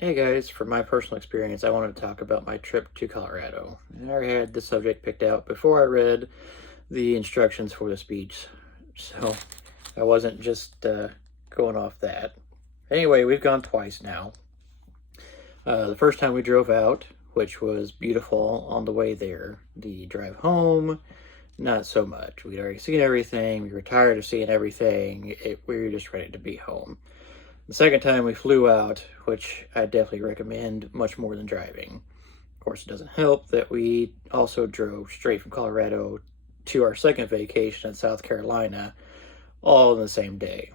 Hey guys, from my personal experience, I wanted to talk about my trip to Colorado. And I already had the subject picked out before I read the instructions for the speech, so I wasn't just going off that. Anyway, we've gone twice now. The first time we drove out, which was beautiful on the way there. The drive home, not so much. We'd already seen everything. We were tired of seeing everything. We were just ready to be home. The second time we flew out, which I definitely recommend much more than driving. Of course, it doesn't help that we also drove straight from Colorado to our second vacation in South Carolina, all in the same day.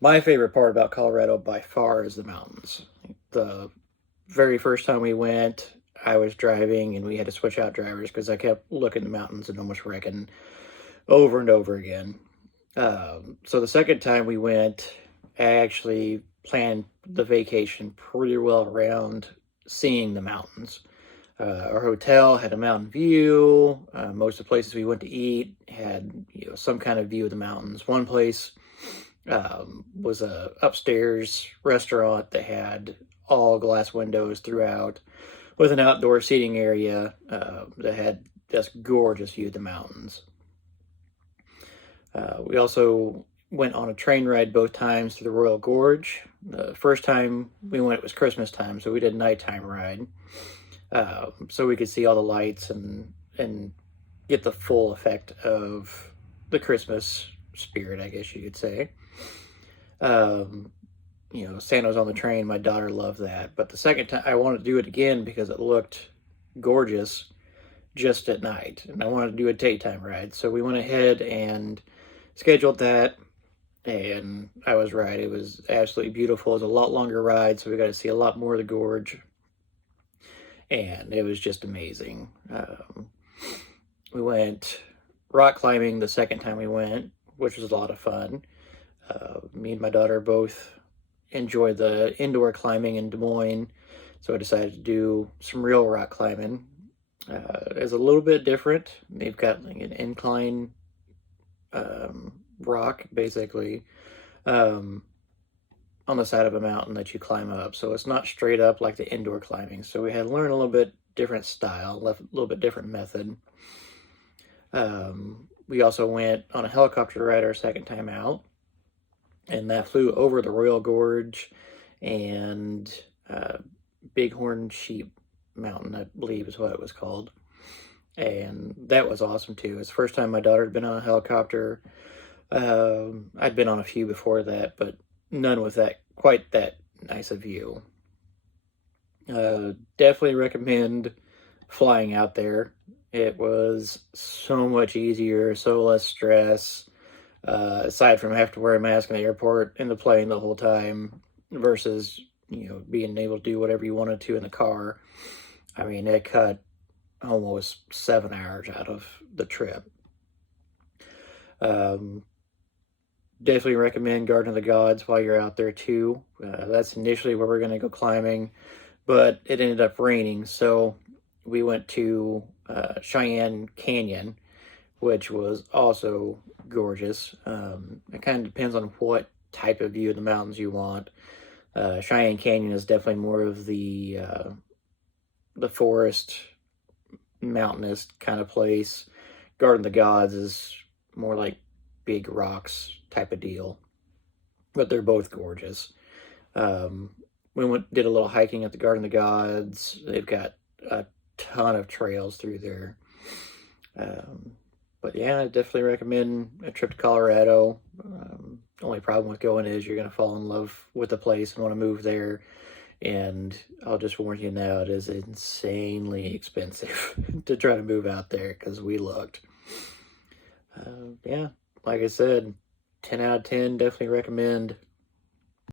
My favorite part about Colorado by far is the mountains. The very first time we went, I was driving and we had to switch out drivers because I kept looking at the mountains and almost wrecking over and over again. So the second time we went, I actually planned the vacation pretty well around seeing the mountains. Our hotel had a mountain view. Most of the places we went to eat had some kind of view of the mountains. One place was a upstairs restaurant that had all glass windows throughout, with an outdoor seating area that had just gorgeous view of the mountains. We also went on a train ride both times through the Royal Gorge. The first time we went, it was Christmas time, so we did a nighttime ride, so we could see all the lights and get the full effect of the Christmas spirit, I guess you could say. Um, Santa's on the train. My daughter loved that, but the second time I wanted to do it again because it looked gorgeous just at night, and I wanted to do a daytime ride. So we went ahead and scheduled that, and I was right. It was absolutely beautiful. It was a lot longer ride, so we got to see a lot more of the gorge, and it was just amazing. We went rock climbing the second time we went, which was a lot of fun. Me and my daughter both enjoyed the indoor climbing in Des Moines, so I decided to do some real rock climbing. It's a little bit different. They've got like an incline rock, basically, um, on the side of a mountain that you climb up. So it's not straight up like the indoor climbing. So we had to learn a little bit different style, a little bit different method. We also went on a helicopter ride our second time out, and that flew over the Royal Gorge and Bighorn Sheep Mountain, I believe is what it was called. And that was awesome too. It's the first time my daughter had been on a helicopter. I'd been on a few before that, but none with that quite that nice a view. Definitely recommend flying out there. It was so much easier, so less stress. Aside from having to wear a mask in the airport in the plane the whole time versus being able to do whatever you wanted to in the car. I mean, it cut almost 7 hours out of the trip. Um, Definitely recommend Garden of the Gods while you're out there too. That's initially where we're going to go climbing, but it ended up raining, so we went to Cheyenne Canyon, which was also gorgeous. It kind of depends on what type of view of the mountains you want. Cheyenne Canyon is definitely more of the forest, mountainous kind of place. Garden of the Gods is more like big rocks type of deal, but they're both gorgeous. Um, we did a little hiking at the Garden of the Gods. They've got a ton of trails through there. But yeah, I definitely recommend a trip to Colorado. Only problem with going is you're going to fall in love with the place and want to move there. And I'll just warn you now, it is insanely expensive to try to move out there because we looked. Yeah, like I said, 10 out of 10, definitely recommend.